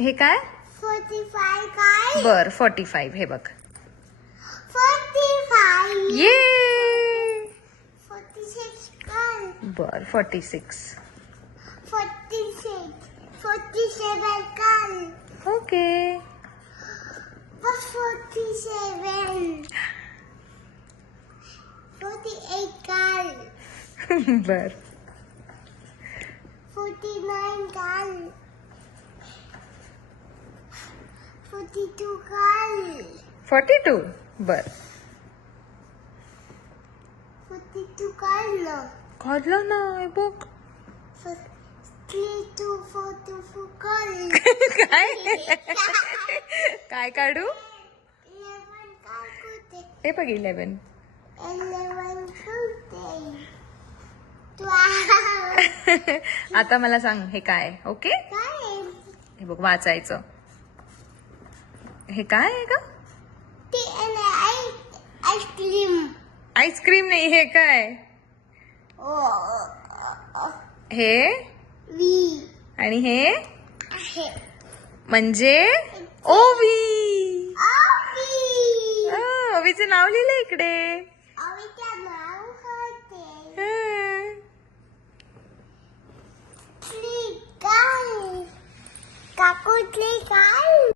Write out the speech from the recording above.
हे काय? 45 काय? बर 45 हे बघ. 45. ये 46 काय? बर 46. 46. 47 काय? ओके. 47. 48 काय? बर 49 काय? 42 काय? 42 बर. 42 काय ना? काढलं ना हे बघ. 32 44 काय? काय काय काढू? 11 काय कुठे? हे बघ 11. 11 कुठे? 12 आता मला सांग हे काय? ओके काय? हे बघ वाचायचं. हे काय आहे का? ते आईस्क्रीम. आईस्क्रीम नाही. हे काय? हे वी आणि हे आहे. म्हणजे ओवी. आवी. ओवीचं नाव लिहिलं इकडे.